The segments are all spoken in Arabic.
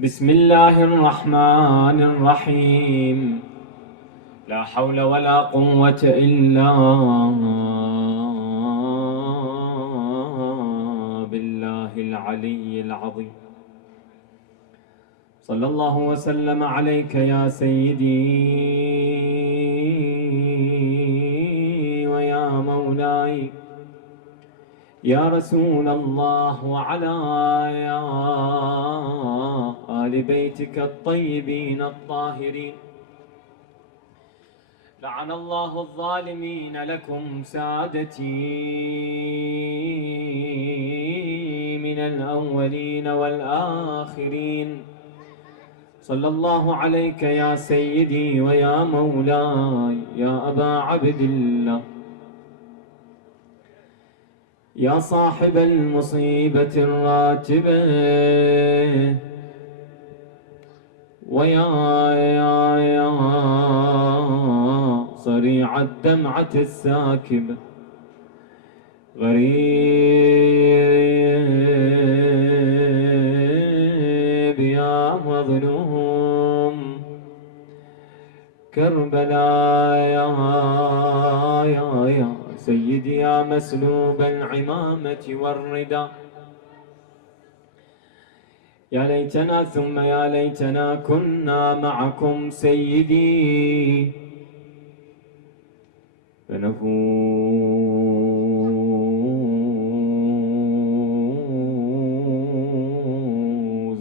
بسم الله الرحمن الرحيم. لا حول ولا قوة إلا بالله العلي العظيم. صلى الله وسلم عليك يا سيدي ويا مولاي يا رسول الله، وعلى آل بيتك الطيبين الطاهرين. لعن الله الظالمين لكم سادتي من الأولين والآخرين. صلى الله عليك يا سيدي ويا مولاي يا أبا عبد الله، يا صاحب المصيبة الراتبة، ويا صريع الدمعة الساكبة، غريب يا مظلوم كربلاء، يا سيدي يا مسلوب العمامة والرداء. يا ليتنا ثم يا ليتنا كنا معكم سيدي فنفوز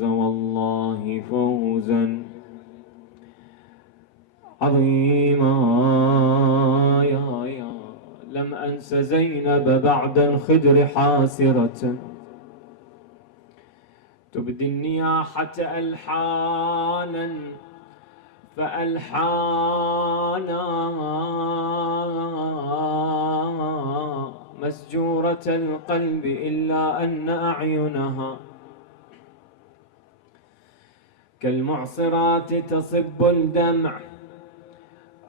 والله فوزا عظيما. يا لم أنس زينب بعد الخدر حاسرة، تبدي النياحة ألحانا فألحانا مسجورة القلب، إلا أن أعينها كالمعصرات تصب الدمع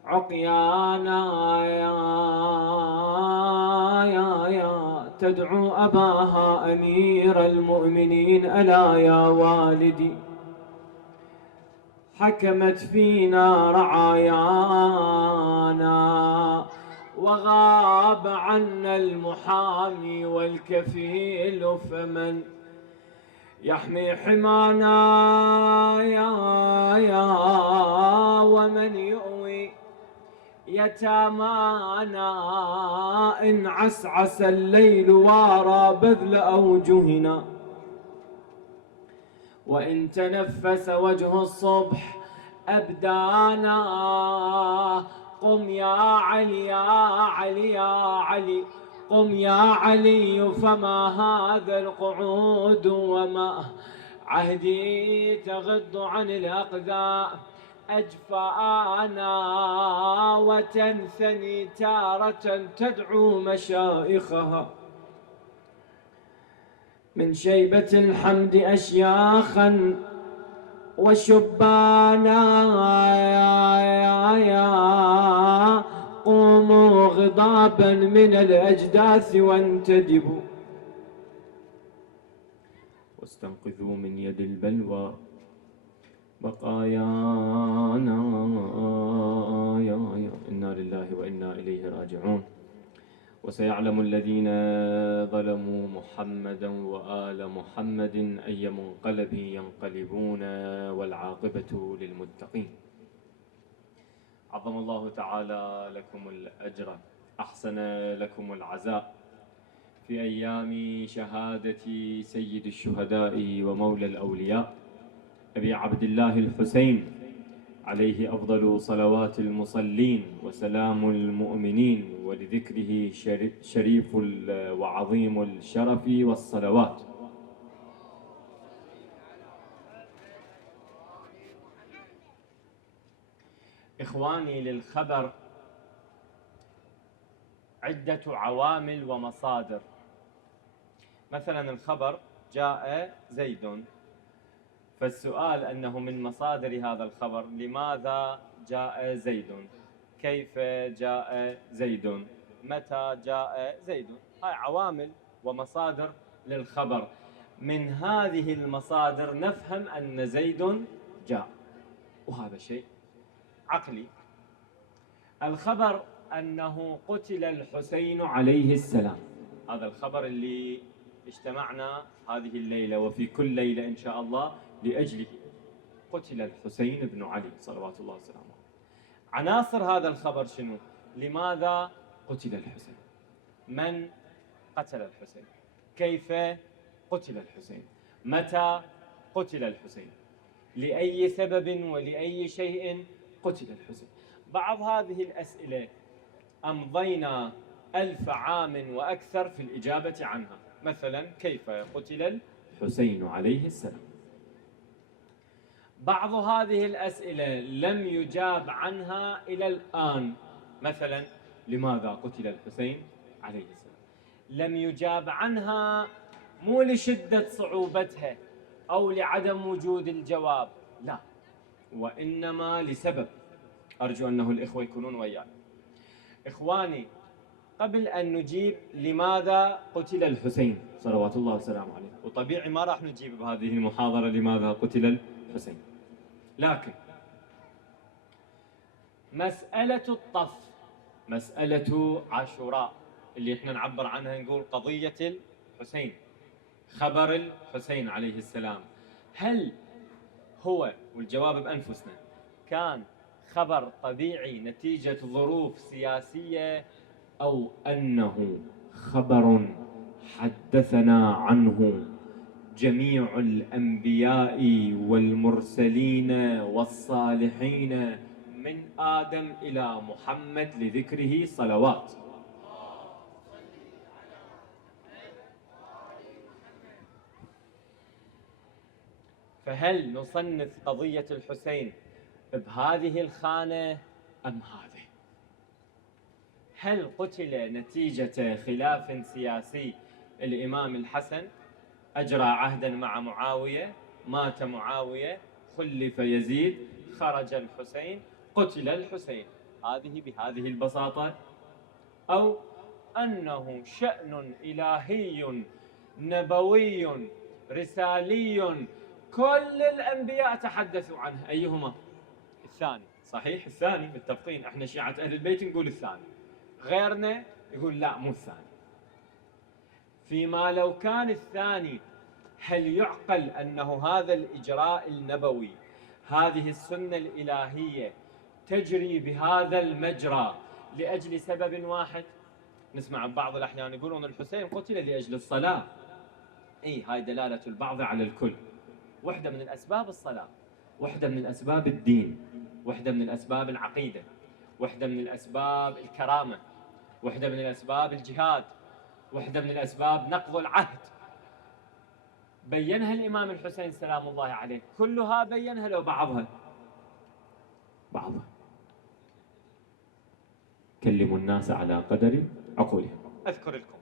عقيانا. يا تدعو أباها أمير المؤمنين: ألا يا والدي حكمت فينا رعايانا، وغاب عنا المحامي والكفيل، فمن يحمي حمانا يا ومن يؤوي يتامانا؟ إن عسعس الليل وارى بذل أوجهنا، وإن تنفس وجه الصبح أبدانا. قم يا علي يا علي يا علي، قم يا علي، فما هذا القعود وما عهدي تغض عن الأقداء أجفانا، وتنثني تارة تدعو مشايخها من شيبة الحمد أشياخا وشبانا. يا قوموا غضابا من الأجداث وانتدبوا، واستنقذوا من يد البلوى بقايانا. إنا لله وإنا إليه راجعون. وسيعلم الذين ظلموا محمدا وآل محمد أي منقلب ينقلبون، والعاقبة للمتقين. عظم الله تعالى لكم الأجر، أحسن لكم العزاء في أيام شهادة سيد الشهداء ومولى الأولياء أبي عبد الله الحسين عليه أفضل صلوات المصلين وسلام المؤمنين، ولذكره شريف وعظيم الشرف والصلوات. إخواني، للخبر عدة عوامل ومصادر. مثلا الخبر جاء زيد، فالسؤال أنه من مصادر هذا الخبر: لماذا جاء زيد؟ كيف جاء زيد؟ متى جاء زيد؟ هاي عوامل ومصادر للخبر. من هذه المصادر نفهم أن زيد جاء، وهذا شيء عقلي. الخبر أنه قتل الحسين عليه السلام، هذا الخبر اللي اجتمعنا هذه الليلة وفي كل ليلة إن شاء الله لأجله، قتل الحسين بن علي صلوات الله وسلامه. عناصر هذا الخبر شنو؟ لماذا قتل الحسين؟ من قتل الحسين؟ كيف قتل الحسين؟ متى قتل الحسين؟ لأي سبب ولأي شيء قتل الحسين؟ بعض هذه الأسئلة أمضينا 1000 عام وأكثر في الإجابة عنها. مثلا كيف قتل الحسين عليه السلام؟ بعض هذه الأسئلة لم يجاب عنها إلى الآن. مثلا لماذا قتل الحسين عليه السلام؟ لم يجاب عنها مو لشدة صعوبتها أو لعدم وجود الجواب، لا، وإنما لسبب. أرجو أنه الإخوة يكونون وياي. إخواني، قبل أن نجيب لماذا قتل الحسين صلوات الله وسلامه عليه، وطبيعي ما راح نجيب بهذه المحاضرة لماذا قتل الحسين، لكن مسألة الطف، مسألة عاشوراء اللي احنا نعبر عنها نقول قضية الحسين، خبر الحسين عليه السلام، هل هو، والجواب بأنفسنا، كان خبر طبيعي نتيجة ظروف سياسية، أو أنه خبر حدثنا عنه جميع الأنبياء والمرسلين والصالحين من آدم إلى محمد لذكره صلوات؟ فهل نصنف قضية الحسين بهذه الخانة أم هذه؟ هل قتل نتيجة خلاف سياسي؟ الإمام الحسن أجرى عهدا مع معاوية، مات معاوية، خلف يزيد، خرج الحسين، قتل الحسين، هذه بهذه البساطة؟ أو أنه شأن إلهي نبوي رسالي كل الأنبياء تحدثوا عنه؟ أيهما؟ الثاني. صحيح، الثاني، متفقين. احنا شيعة أهل البيت نقول الثاني، غيرنا يقول لا مو الثاني. فيما لو كان الثاني، هل يعقل أنه هذا الإجراء النبوي، هذه السنة الإلهية تجري بهذا المجرى لأجل سبب واحد؟ نسمع بعض الأحيان يقولون الحسين قتل لأجل الصلاة. أي، هاي دلالة البعض على الكل. واحدة من الأسباب الصلاة، واحدة من الأسباب الدين، واحدة من الأسباب العقيدة، واحدة من الأسباب الكرامة، واحدة من الأسباب الجهاد، واحدة من الأسباب نقض العهد. بينها الإمام الحسين سلام الله عليه، كلها بينها لو بعضها؟ بعضها. كلموا الناس على قدر عقولهم. أذكر لكم،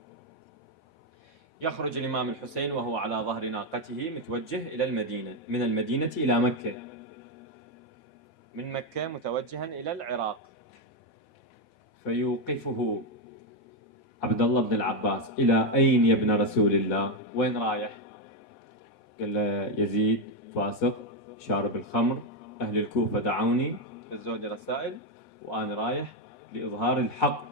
يخرج الإمام الحسين وهو على ظهر ناقته متوجه إلى المدينة، من المدينة إلى مكة، من مكة متوجها إلى العراق، فيوقفه عبد الله بن العباس: إلى أين يا ابن رسول الله؟ وين رايح؟ قال له: يزيد فاسق شارب الخمر، أهل الكوفة دعوني فزوني رسائل، وأنا رايح لإظهار الحق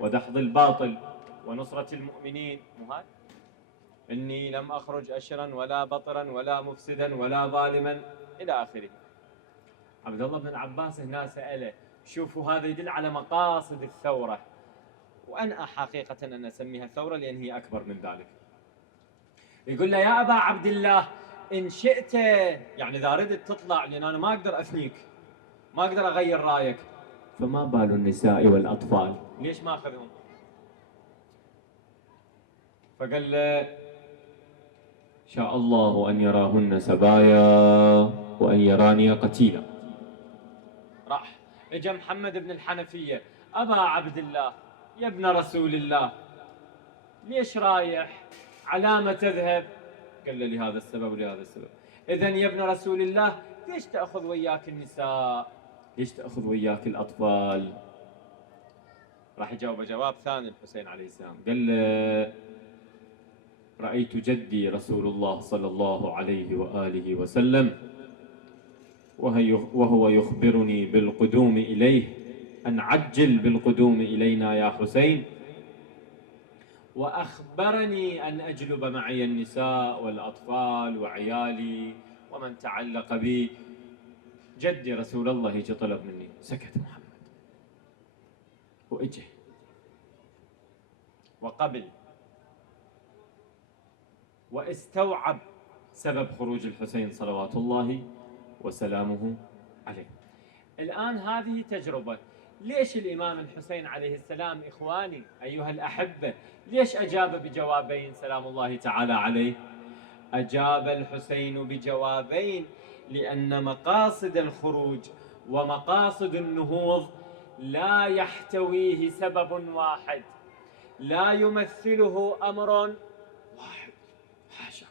ودحض الباطل ونصرة المؤمنين. مهاد إني لم أخرج أشرا ولا بطرا ولا مفسدا ولا ظالما إلى آخره. عبد الله بن العباس هنا سأله: شوفوا، هذا يدل على مقاصد الثورة، وأنا حقيقة أن أسميها ثورة لأن هي أكبر من ذلك. يقول له: يا أبا عبد الله، إن شئت، يعني إذا ردت تطلع، لأن أنا ما أقدر أثنيك، ما أقدر أغير رأيك، فما بال النساء والأطفال؟ ليش ما أخذهم؟ فقال له: شاء الله أن يراهن سبايا وأن يراني قتيلا. راح اجى محمد بن الحنفية: أبا عبد الله يا ابن رسول الله، ليش رايح؟ على ما تذهب؟ قال له: لهذا السبب ولهذا السبب. إذن يا ابن رسول الله، ليش تأخذ وياك النساء؟ ليش تأخذ وياك الأطفال؟ راح يجاوب جواب ثاني الحسين عليه السلام، قال له: رأيت جدي رسول الله صلى الله عليه وآله وسلم وهو يخبرني بالقدوم إليه، أن عجل بالقدوم إلينا يا حسين، وأخبرني أن أجلب معي النساء والأطفال وعيالي ومن تعلق بي. جدي رسول الله يجي طلب مني، سكت محمد وإجه وقبل واستوعب سبب خروج الحسين صلوات الله وسلامه عليه. الآن هذه تجربة. ليش الإمام الحسين عليه السلام إخواني أيها الأحبة ليش أجاب بجوابين سلام الله تعالى عليه؟ أجاب الحسين بجوابين لأن مقاصد الخروج ومقاصد النهوض لا يحتويه سبب واحد، لا يمثله أمر واحد، حاشا.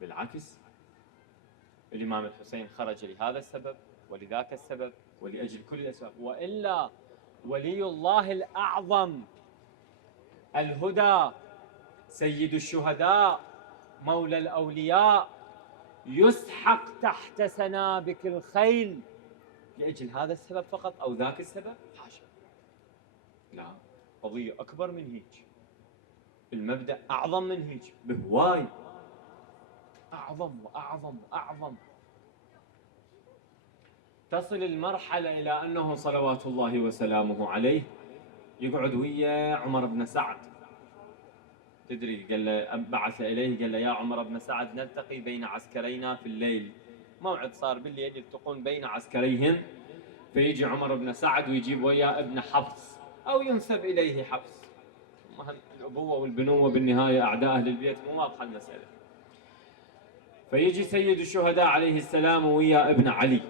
بالعكس، الإمام الحسين خرج لهذا السبب ولذاك السبب ولأجل كل الأسباب، وإلا ولي الله الأعظم الهدى سيد الشهداء مولى الأولياء يسحق تحت سنابك الخيل لأجل هذا السبب فقط أو ذاك السبب؟ حاشا، لا، قضية أكبر من هيك، المبدأ أعظم من هيك بهواي، أعظم وأعظم وأعظم. تصل المرحلة إلى أنه صلوات الله وسلامه عليه يقعد ويا عمر بن سعد. تدري، قال له، بعث إليه قال له يا عمر بن سعد نلتقي بين عسكرينا في الليل، موعد صار بالليل يلتقون بين عسكريهم، فيجي عمر بن سعد ويجيب وياه ابن حفص أو ينسب إليه حفص، الأبوة والبنوة بالنهاية أعداء أهل البيت، مو واضحة المسألة. فيجي سيد الشهداء عليه السلام ويا ابن علي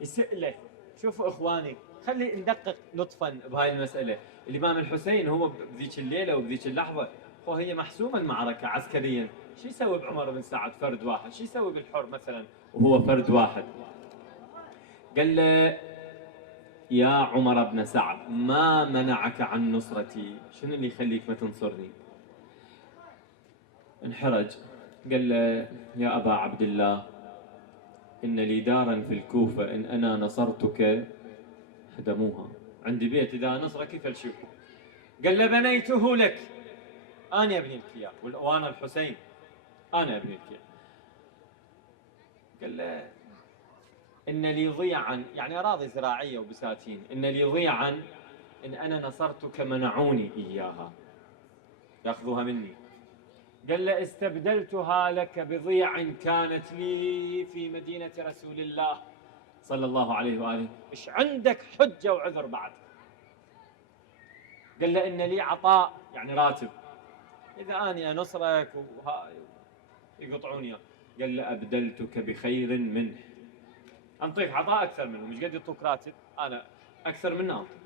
يسأله. شوفوا إخواني، خلي ندقق لطفا بهاي المسألة. الإمام الحسين هو بذيك الليلة وبذيك اللحظة وهي محسومة المعركة عسكريا، شو يسوي بعمر بن سعد فرد واحد؟ شو يسوي بالحر مثلا وهو فرد واحد؟ قال له يا عمر بن سعد ما منعك عن نصرتي؟ شنو اللي يخليك ما تنصرني؟ انحرج، قال له يا أبا عبد الله إن لي دارا في الكوفة إن أنا نصرتك هدموها، عندي بيت إذا نصرك فلشوه. قال له بنيته لك، أنا أبني لك إياه، وأنا الحسين أنا أبني لك إياه. قال له إن لي ضيعا، يعني أراضي زراعية وبساتين، إن لي ضيعا إن أنا نصرتك منعوني إياها، يأخذوها مني. قال له استبدلتها لك بضيع كانت لي في مدينة رسول الله صلى الله عليه وآله، إيش عندك حجة وعذر بعد؟ قال له إن لي عطاء، يعني راتب، إذا أنا نصرك يقطعوني. قال له أبدلتك بخير منه، أنطيك عطاء أكثر منه، مش قد يعطوك راتب، أنا أكثر منه أنطيك.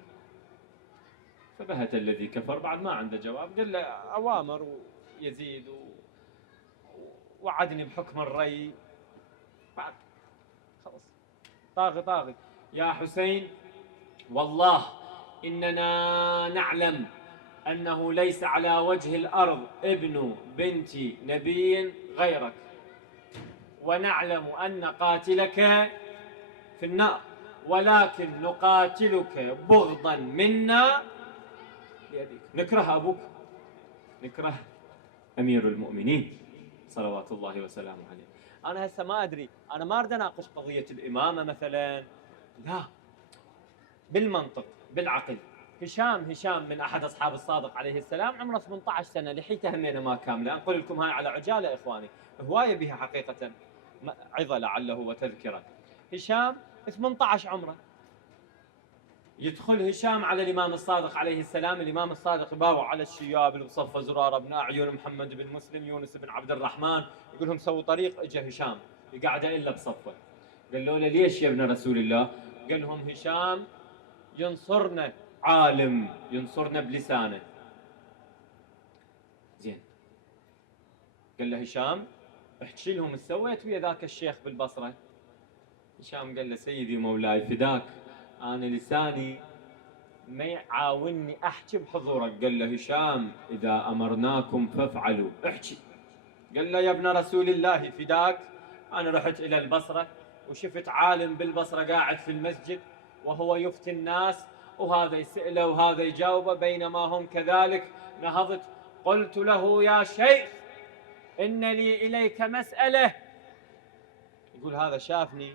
فبهت الذي كفر بعد ما عنده جواب. قال له أوامر ويزيد وعدني بحكم الري، بعد خلص طاغي طاغي. يا حسين والله إننا نعلم أنه ليس على وجه الأرض ابن بنت نبي غيرك، ونعلم أن قاتلك في النار، ولكن نقاتلك بغضا منا لأبيك، نكره أبوك، نكره أمير المؤمنين صلوات الله وسلامه عليه. أنا هسه ما أدري، أنا ما أريد أناقش قضية الإمامة مثلا، لا، بالمنطق بالعقل. هشام من أحد أصحاب الصادق عليه السلام عمره 18 سنة، لحيته همينة ما كاملة، أنقل لكم هاي على عجالة إخواني، هواية بها حقيقة عظة لعله وتذكرة. هشام 18 عمره، يدخل هشام على الإمام الصادق عليه السلام، الإمام الصادق يباوع على الشياب اللي بصفة زرارة بن أعين، محمد بن مسلم، يونس بن عبد الرحمن، يقول لهم سووا طريق. اجى هشام يقعد إلا بصفه، قال له ليش يا ابن رسول الله؟ قال لهم هشام ينصرنا، عالم ينصرنا بلسانه. زين، قال له هشام احكي لهم ايش سويت ويا ذاك الشيخ بالبصرة. هشام قال له سيدي مولاي فداك، أنا لساني ما يعاونني أحكي بحضورك. قال له هشام إذا أمرناكم فافعلوا، احكي. قال له يا ابن رسول الله فداك، أنا رحت إلى البصرة وشفت عالم بالبصرة قاعد في المسجد وهو يفتي الناس، وهذا يسأله وهذا يجاوبه، بينما هم كذلك نهضت قلت له يا شيخ إن لي إليك مسألة. يقول هذا شافني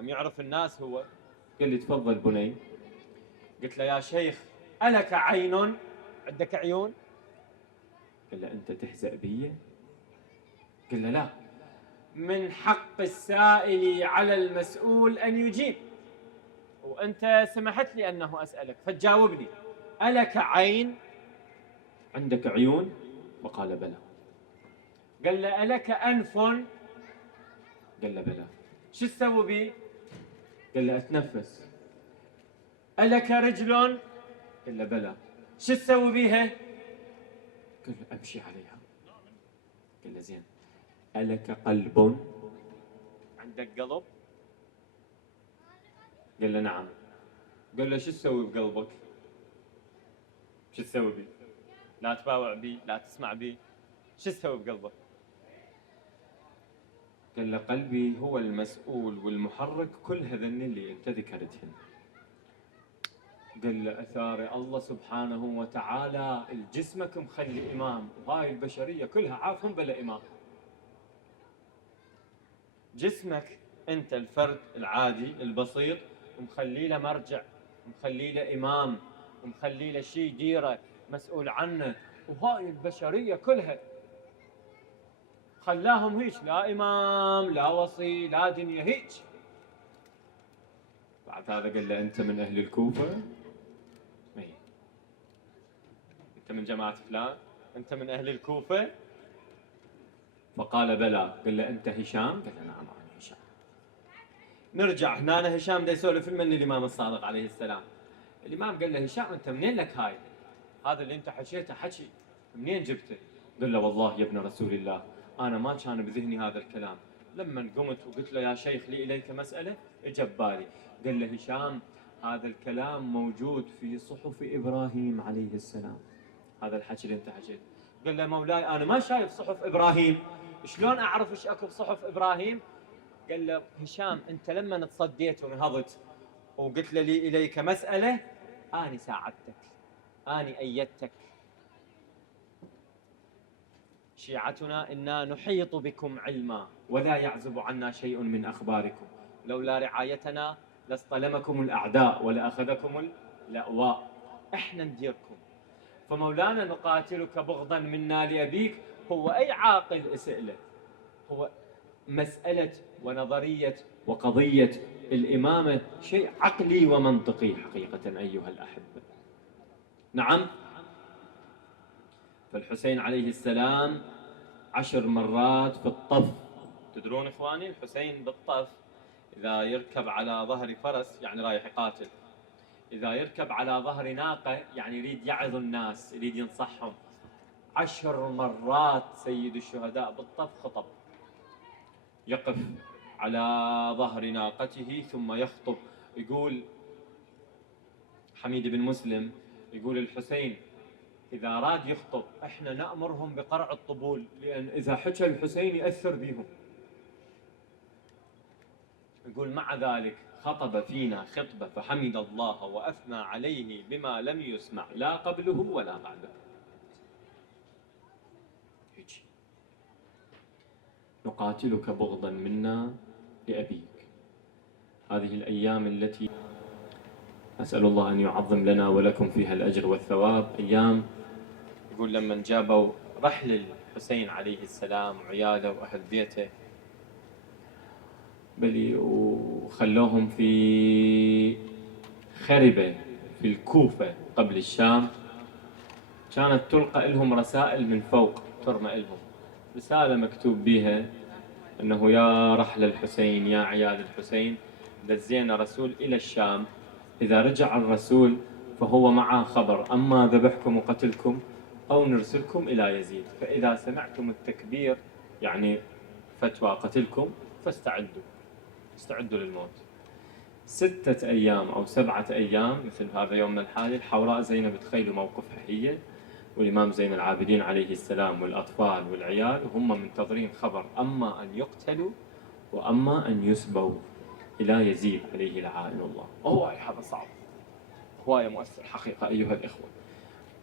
أم يعرف الناس هو. قال لي تفضل بني. قلت له يا شيخ ألك عين؟ عندك عيون؟ قال له أنت تهزأ بي؟ قال له لا، من حق السائل على المسؤول أن يجيب، وأنت سمحت لي أنه أسألك فتجاوبني. ألك عين؟ عندك عيون؟ وقال بلى. قال له ألك أنف؟ قال له بلى. شو تسوي بي؟ قال له أتنفس. ألك رجل؟ قال له بلى. شو تسوي بيها؟ قال له أمشي عليها. قال له زين. ألك قلب؟ عندك قلب؟ قال له نعم. قال له شو تسوي بقلبك؟ شو تسوي بي؟ لا تباوع بي، لا تسمع بي، شو تسوي بقلبك؟ قال له قلبي هو المسؤول والمحرك كل هذن اللي انت ذكرتهن. قال له اثار الله سبحانه وتعالى الجسمك مخلي امام، وهاي البشريه كلها عافهم بلا امام. جسمك انت الفرد العادي البسيط ومخلي له مرجع، ومخلي له امام، ومخلي له شيء يديره مسؤول عنه، وهاي البشريه كلها خلاهم هيك، لا امام لا وصي لا دنيا هيك. بعد هذا قال له انت من اهل الكوفه؟ اي. انت من جماعه فلان؟ انت من اهل الكوفه؟ فقال بلى. قال له انت هشام؟ قال له نعم انا هشام. نرجع هنا، هشام دا يسولف من الامام الصادق عليه السلام. الامام قال له هشام انت منين لك هاي؟ هذا اللي انت حكيته حكي منين جبته؟ قال له والله يا ابن رسول الله انا ما كان بذهني هذا الكلام، لما قمت وقلت له يا شيخ لي اليك مساله اجى ببالي. قال له هشام هذا الكلام موجود في صحف ابراهيم عليه السلام، هذا الحكي اللي انت حكيته. قال له مولاي انا ما شايف صحف ابراهيم، شلون اعرف ايش اكو بصحف ابراهيم؟ قال له هشام انت لما تصديت ونهضت وقلت لي اليك مساله اني ساعدتك، اني ايدتك. شيعتنا إنا نحيط بكم علما ولا يعزب عنا شيء من أخباركم، لولا رعايتنا لاصطلمكم الأعداء ولأخذكم الأواء. إحنا نديركم. فمولانا نقاتلك بغضا منا لأبيك هو أي عاقل اسئله، هو مسألة ونظرية وقضية الإمامة شيء عقلي ومنطقي حقيقة أيها الأحبة. نعم. فالحسين عليه السلام 10 مرات في الطف. تدرون إخواني الحسين بالطف إذا يركب على ظهر فرس يعني رايح يقاتل، إذا يركب على ظهر ناقة يعني يريد يعظ الناس، يريد ينصحهم. 10 مرات سيد الشهداء بالطف خطب، يقف على ظهر ناقته ثم يخطب. يقول حميد بن مسلم يقول الحسين إذا أراد يخطب إحنا نأمرهم بقرع الطبول، لأن إذا حكى الحسين يأثر بهم. يقول مع ذلك خطب فينا خطبة فحمد الله وأثنى عليه بما لم يسمع لا قبله ولا بعده. هيك نقاتلك بغضا منا لأبيك. هذه الأيام التي أسأل الله أن يعظم لنا ولكم فيها الأجر والثواب. أيام يقول لما جابوا رحل الحسين عليه السلام وعياله وأهل بيته بلي وخلوهم في خربة في الكوفة قبل الشام، كانت تلقى لهم رسائل من فوق، ترمى لهم رسالة مكتوب بها أنه يا رحل الحسين يا عيال الحسين دزينا رسول إلى الشام، إذا رجع الرسول فهو معه خبر أما ذبحكم وقتلكم أو نرسلكم إلى يزيد، فإذا سمعتم التكبير يعني فتوى قتلكم فاستعدوا، استعدوا للموت. 6 أيام أو 7 أيام مثل هذا يومنا الحالي، الحوراء زينب تخيلوا موقفها هي والإمام زين العابدين عليه السلام والأطفال والعيال، وهم منتظرين خبر أما أن يقتلوا وأما أن يسبوا إلى يزيد عليه لعائن الله. هواي هذا صعب، هواي مؤثر حقيقة أيها الإخوة.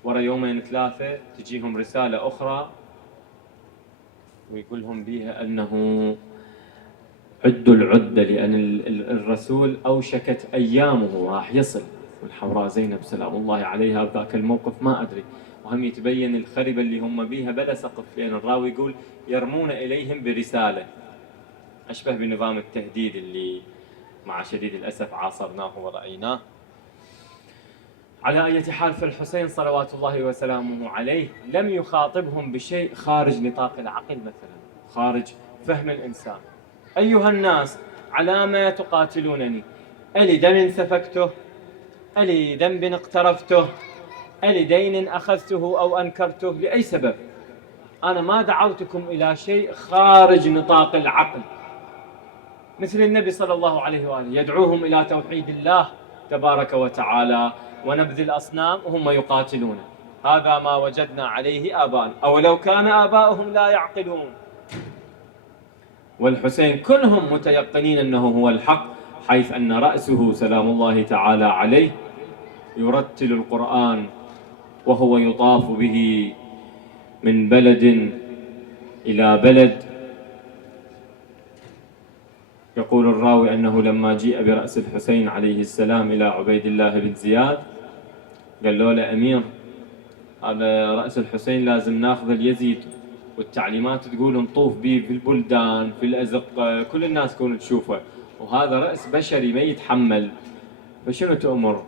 ورا يومين 3 تجيهم رسالة أخرى ويقولهم بها أنه عدوا العدة، لأن الرسول أوشكت أيامه راح يصل. والحوراء زينب سلام الله عليها بذاك الموقف ما أدري، وهم يتبين الخربة اللي هم بيها بلا سقف، لأن الراوي يقول يرمون إليهم برسالة، أشبه بنظام التهديد اللي مع شديد الأسف عاصرناه ورأيناه. على أي حال، فالحسين صلوات الله وسلامه عليه لم يخاطبهم بشيء خارج نطاق العقل، مثلا خارج فهم الإنسان. أيها الناس، على ما تقاتلونني؟ ألي دم سفكته؟ ألي ذنب اقترفته؟ ألي دين أخذته أو أنكرته؟ لأي سبب؟ أنا ما دعوتكم إلى شيء خارج نطاق العقل، مثل النبي صلى الله عليه وآله يدعوهم إلى توحيد الله تبارك وتعالى ونبذ الأصنام وهم يقاتلون. هذا ما وجدنا عليه آباءنا، أولو كان آباؤهم لا يعقلون. والحسين كلهم متيقنين أنه هو الحق، حيث أن رأسه سلام الله تعالى عليه يرتل القرآن وهو يطاف به من بلد إلى بلد. يقول الراوي أنه لما جيء برأس الحسين عليه السلام إلى عبيد الله بن زياد قال له أمير، هذا رأس الحسين لازم ناخذ اليزيد، والتعليمات تقول نطوف به في البلدان في الأزقة، كل الناس تكون تشوفه، وهذا رأس بشري ما يتحمل، فشنو تأمر؟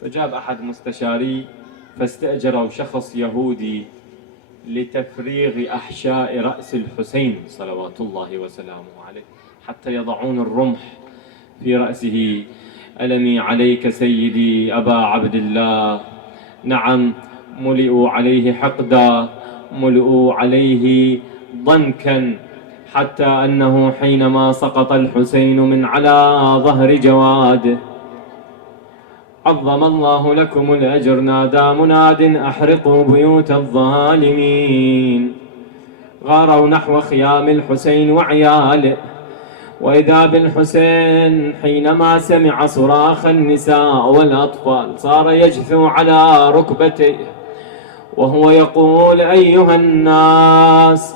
فجاب أحد مستشاري فاستأجروا شخص يهودي لتفريغ أحشاء رأس الحسين صلوات الله وسلامه عليه، حتى يضعون الرمح في رأسه. ألمي عليك سيدي أبا عبد الله. نعم، ملئوا عليه حقدا، ملئوا عليه ضنكا، حتى أنه حينما سقط الحسين من على ظهر جواده عظم الله لكم الأجر، نادى مناد أحرقوا بيوت الظالمين. غاروا نحو خيام الحسين وعياله، وإذا بالحسين حينما سمع صراخ النساء والأطفال صار يجثو على ركبتيه وهو يقول أيها الناس،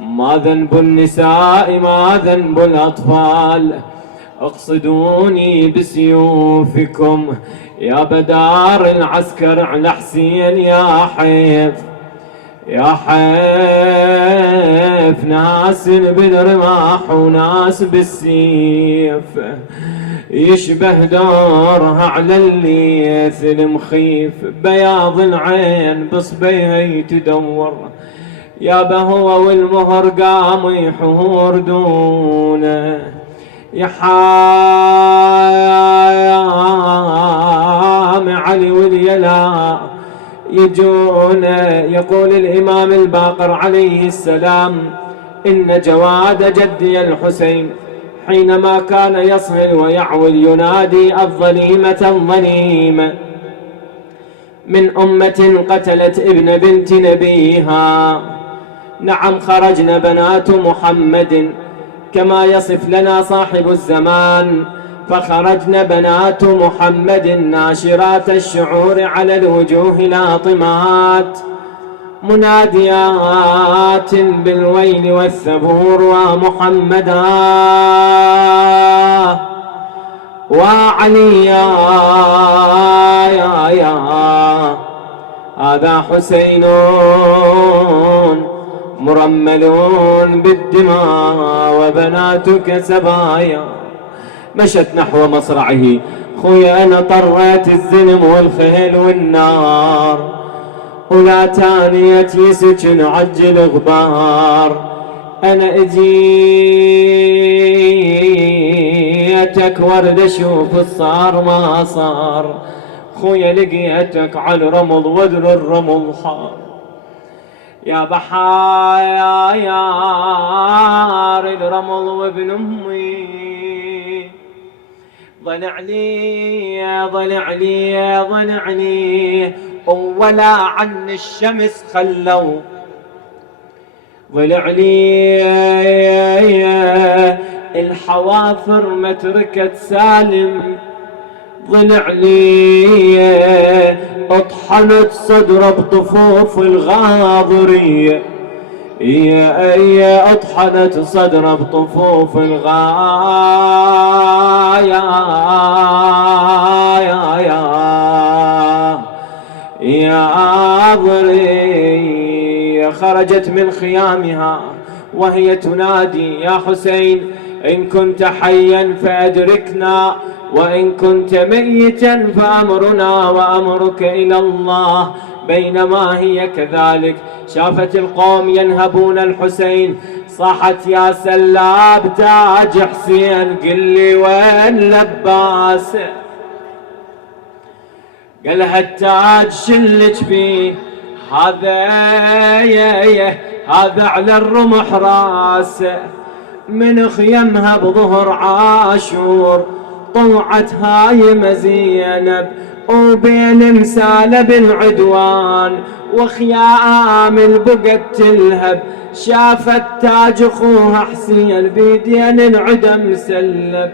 ما ذنب النساء ما ذنب الأطفال؟ اقصدوني بسيوفكم يا بدار العسكر على حسين، يا حيف يا حيف، ناس بالرماح وناس بالسيف، يشبه دورها على الليث المخيف، بياض العين بصبيه تدور، يا بهو والمهر قام يحور دونه، يا حام علي واليلا يجون. يقول الإمام الباقر عليه السلام إن جواد جدي الحسين حينما كان يصهل ويعول ينادي الظليمة الظليمة من أمة قتلت ابن بنت نبيها. نعم، خرجن بنات محمد كما يصف لنا صاحب الزمان، فخرجن بنات محمد ناشرات الشعور على الوجوه لاطمات، مناديات بالويل والثبور ومحمدا وعليا، هذا حسين مرملون بالدماء وبناتك سبايا. مشت نحو مصرعه، خويا أنا طريت الزلم والخيل والنار، ولا تانية يسكن عجل غبار، أنا اجيتك ورد اشوف الصار ما صار، خويا لقيتك على الرمل ودر الرمل حار، يا بحار الرمل وابن امي ضلعني ولا عن الشمس خلوا ضلعني الحوافر ما تركت سالم ضلعني اطحنت صدره بطفوف الغاضرية اطحنت صدره بطفوف يا ضري خرجت من خيامها وهي تنادي يا حسين إن كنت حيا فأدركنا وإن كنت ميتا فأمرنا وأمرك إلى الله. بينما هي كذلك شافت القوم ينهبون الحسين صاحت يا سلاب تاج حسين قل لي وين لباس. قالها التاج شلك بيه هذا على الرمح راسه من خيمها بظهر عاشور طلعت هاي زينب وبين مسالة بالعدوان وخيام البقت تلهب شافت تاج اخوها حسين بيدين العدا مسلب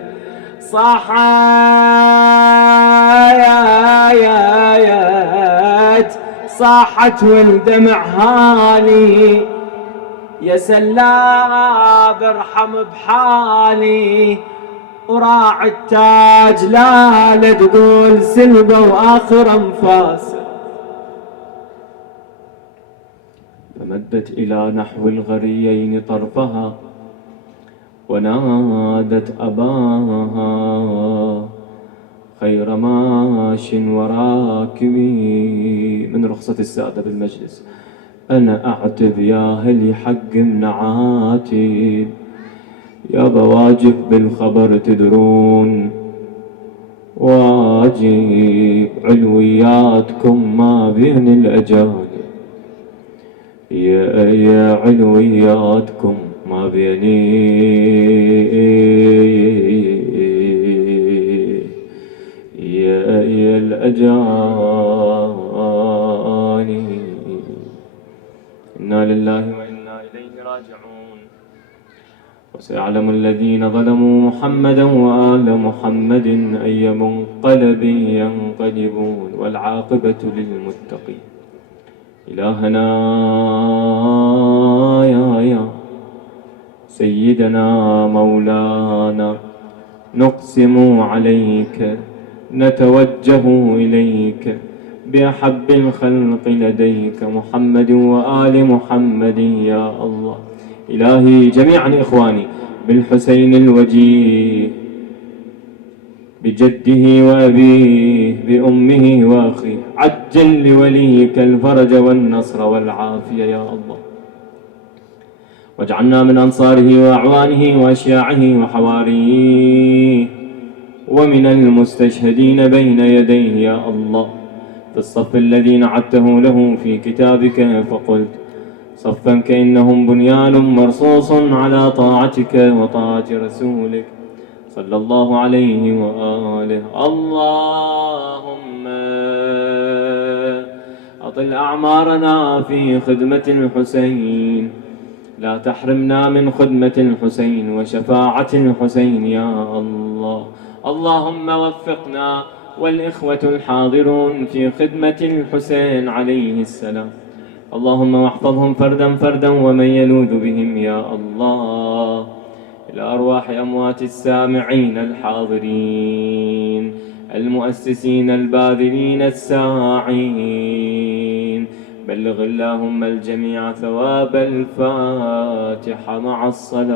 صاحت والدمع هالي يا سلاب ارحم بحالي وراع التاج لا تقول سلبه واخر انفاس. فمدت الى نحو الغريين طرفها ونادت اباها خير ماش وراكب من رخصة السادة بالمجلس أنا أعتب يا هلي حق منعاتب يا بواجب بالخبر تدرون واجب علوياتكم ما بين الأجانب يا علوياتكم ما بيني يا الأجانب. إنا لله وإنا إليه راجعون. وسيعلم الذين ظلموا محمدا وآل محمد أي منقلب ينقلبون والعاقبة للمتقين. إلهنا يا سيدنا مولانا نقسم عليك نتوجه إليك بأحب الخلق لديك محمد وآل محمد يا الله. إلهي جميعا إخواني بالحسين الوجيه بجده وأبيه بأمه وأخيه عجل لوليك الفرج والنصر والعافية يا الله. واجعلنا من أنصاره وأعوانه وأشياعه وحواريه ومن المستشهدين بين يديه يا الله في الصف الذي نعته له في كتابك فقلت صفا كأنهم بنيان مرصوص على طاعتك وطاعة رسولك صلى الله عليه وآله. اللهم أطل أعمارنا في خدمة الحسين لا تحرمنا من خدمة الحسين وشفاعة الحسين يا الله. اللهم وفقنا والإخوة الحاضرون في خدمة الحسين عليه السلام اللهم واحفظهم فردا فردا ومن يلوذ بهم يا الله إلى أرواح أموات السامعين الحاضرين المؤسسين الباذلين الساعين. بلغ اللهم الجميع ثواب الفاتحة مع الصلوات.